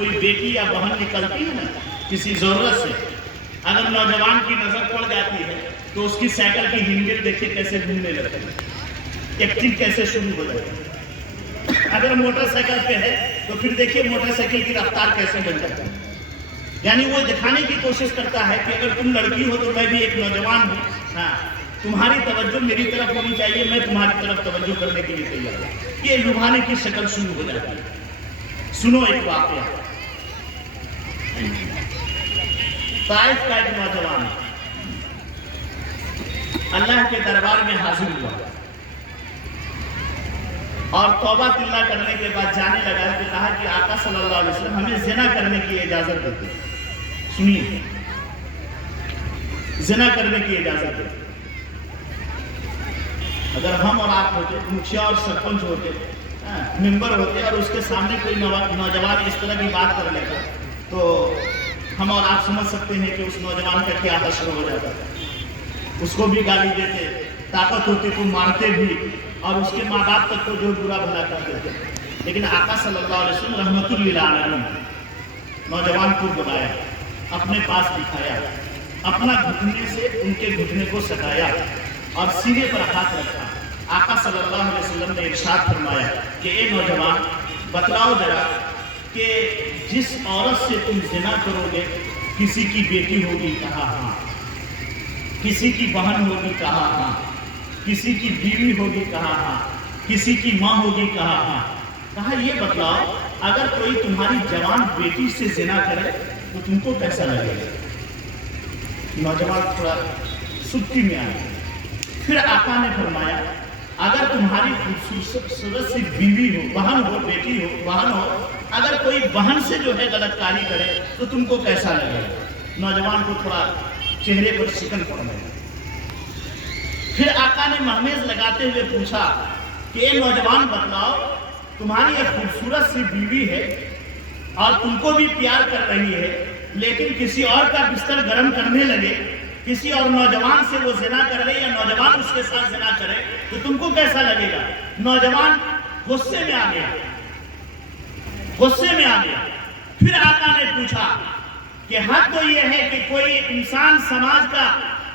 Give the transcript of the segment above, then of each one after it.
کوئی بیٹی یا بہن نکلتی ہے نا کسی ضرورت سے، اگر نوجوان کی نظر پڑ جاتی ہے تو اس کی سائیکل کی ہینڈل دیکھیے کیسے گھومنے لگتی ہے، ایکٹنگ کیسے شروع ہو جاتی ہے۔ اگر موٹر سائیکل پہ ہے تو پھر دیکھیے موٹر سائیکل کی رفتار کیسے بن جاتی ہے، یعنی وہ دکھانے کی کوشش کرتا ہے کہ اگر تم لڑکی ہو تو میں بھی ایک نوجوان ہوں، ہاں تمہاری توجہ میری طرف ہونی چاہیے، میں تمہاری طرف توجہ کرنے کے لیے تیار ہوں۔ یہ لبھانے کی شکل شروع ہو جاتی ہے۔ سنو ایک واقعہ، طائف کا ایک نوجوان اللہ کے دربار میں حاضر ہوا اور توبہ توبہ کرنے کے بعد جانے لگا تو کہا کہ آقا صلی اللہ علیہ وسلم ہمیں زنا کرنے کی اجازت دیتے۔ سنیے، زنا کرنے کی اجازت دیتے۔ اگر ہم اور آپ ہوتے، مکھیا اور سرپنچ ہوتے، ممبر ہوتے اور اس کے سامنے کوئی نوجوان اس طرح کی بات کر لے گا تو ہم اور آپ سمجھ سکتے ہیں کہ اس نوجوان کا کیا حشر ہو جاتا ہے۔ اس کو بھی گالی دیتے، طاقت ہوتی تو مارتے بھی، اور اس کے ماں باپ تک کو جو برا بھلا کر دیتے۔ لیکن آقا صلی اللہ علیہ وسلم رحمت للعالمین نوجوان کو بلایا، اپنے پاس دکھایا، اپنا گھٹنے سے ان کے گھٹنے کو سٹایا اور سینے پر ہاتھ رکھا۔ آقا صلی اللہ علیہ وسلم نے ارشاد فرمایا کہ اے نوجوان بتلاؤ ذرا کہ جس عورت سے تم زنا کرو گے کسی کی بیٹی ہوگی؟ کہا ہاں۔ کسی کی بہن ہوگی؟ کہا ہاں۔ کسی کی بیوی ہوگی؟ کہا ہاں۔ کسی کی ماں ہوگی؟ کہا ہاں۔ کہا یہ بتلاؤ اگر کوئی تمہاری جوان بیٹی سے زنا کرے تو تم کو کیسا لگے گا؟ نوجوان تھوڑا سستی میں آیا۔ پھر آقا نے فرمایا اگر تمہاری خوبصورت سی بیوی ہو، بہن ہو، بیٹی ہو، بہن ہو، اگر کوئی بہن سے جو ہے غلط کاری کرے تو تم کو کیسا لگے گا؟ نوجوان کو تھوڑا چہرے پر شکن پڑ گئی۔ پھر آقا نے مہمیز لگاتے ہوئے پوچھا کہ اے نوجوان بتلاؤ تمہاری ایک خوبصورت سی بیوی ہے اور تم کو بھی پیار کر رہی ہے، لیکن کسی اور کا بستر گرم کرنے لگے، کسی اور نوجوان سے وہ زنا کر رہے یا نوجوان اس کے ساتھ زنا کرے تو تم کو کیسا لگے گا؟ نوجوان غصے میں آ گیا، غصے میں آ گیا۔ پھر آقا نے پوچھا کہ حق تو یہ ہے کہ کوئی انسان سماج کا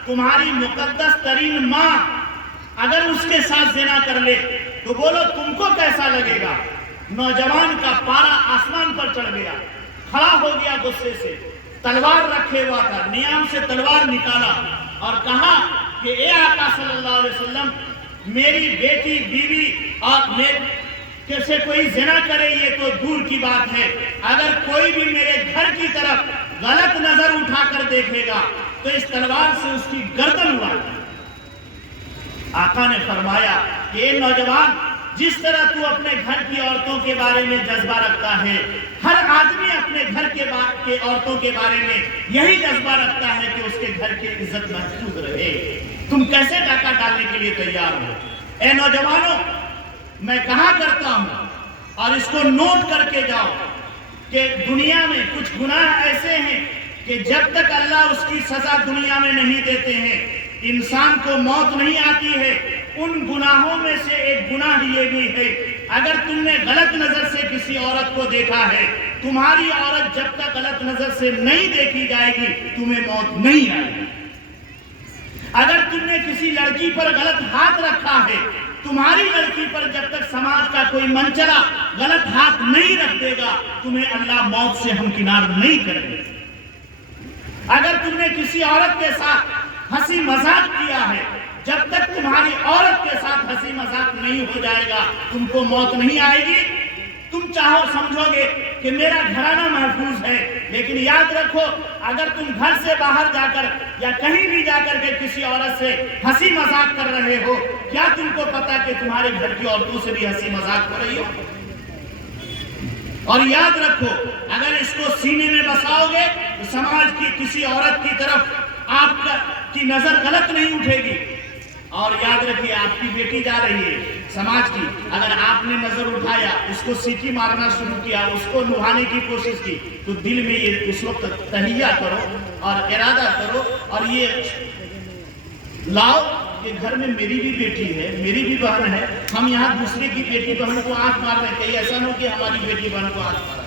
تمہاری مقدس ترین ماں اگر اس کے ساتھ زنا کر لے تو بولو تم کو کیسا لگے گا؟ نوجوان کا پارا آسمان پر چڑھ گیا، کھڑا ہو گیا غصے سے، تلوار رکھے ہوا تھا، نیام سے تلوار نکالا اور کہا کہ اے آقا صلی اللہ علیہ وسلم میری بیٹی بیوی اور میرے سے کوئی زنا کرے یہ تو دور کی بات ہے، اگر کوئی بھی میرے گھر کی طرف غلط نظر اٹھا کر دیکھے گا تو اس تلوار سے اس کی گردن اڑا دیں۔ آقا نے فرمایا کہ اے نوجوان جس طرح تو اپنے گھر کی عورتوں کے بارے میں جذبہ رکھتا ہے، ہر آدمی اپنے گھر کے عورتوں کے بارے میں یہی جذبہ رکھتا ہے کہ اس کے گھر کی عزت محفوظ رہے۔ تم کیسے ڈاکہ ڈالنے کے لیے تیار ہو؟ اے نوجوانوں میں کہا کرتا ہوں اور اس کو نوٹ کر کے جاؤ کہ دنیا میں کچھ گناہ ایسے ہیں کہ جب تک اللہ اس کی سزا دنیا میں نہیں دیتے ہیں انسان کو موت نہیں آتی ہے۔ ان گناہوں میں سے ایک گناہ یہ بھی ہے اگر تم نے غلط نظر سے کسی عورت کو دیکھا ہے، تمہاری عورت جب تک غلط نظر سے نہیں دیکھی جائے گی تمہیں موت نہیں آئے گی۔ اگر تم نے کسی لڑکی پر غلط ہاتھ رکھا ہے، تمہاری لڑکی پر جب تک سماج کا کوئی منچلا غلط ہاتھ نہیں رکھ دے گا تمہیں اللہ موت سے ہمکنار نہیں کرے گا۔ اگر تم نے کسی عورت کے ساتھ ہنسی مذاق کیا ہے، جب تک تمہاری عورت کے ساتھ ہنسی مذاق نہیں ہو جائے گا تم کو موت نہیں آئے گی۔ تم چاہو سمجھو گے کہ میرا گھرانہ محفوظ ہے، لیکن یاد رکھو اگر تم گھر سے باہر جا کر یا کہیں بھی جا کر کے کسی عورت سے ہنسی مذاق کر رہے ہو، کیا تم کو پتا کہ تمہارے گھر کی عورتوں سے بھی ہنسی مذاق ہو رہی ہو؟ اور یاد رکھو اگر اس کو سینے میں بساؤ گے تو سماج کی کسی عورت کی طرف آپ کی نظر غلط نہیں اٹھے گی۔ اور یاد رکھیے آپ کی بیٹی جا رہی ہے سماج کی، اگر آپ نے نظر اٹھایا، اس کو سیٹی مارنا شروع کیا، اس کو لبھانے کی کوشش کی تو دل میں یہ اس وقت تہیہ کرو اور ارادہ کرو اور یہ لاؤ کہ گھر میں میری بھی بیٹی ہے، میری بھی بہن ہے، ہم یہاں دوسرے کی بیٹی بہن کو آنکھ مار رہے ہیں، کہیں ایسا نہ ہو کہ ہماری بیٹی بہن کو آنکھ مارا۔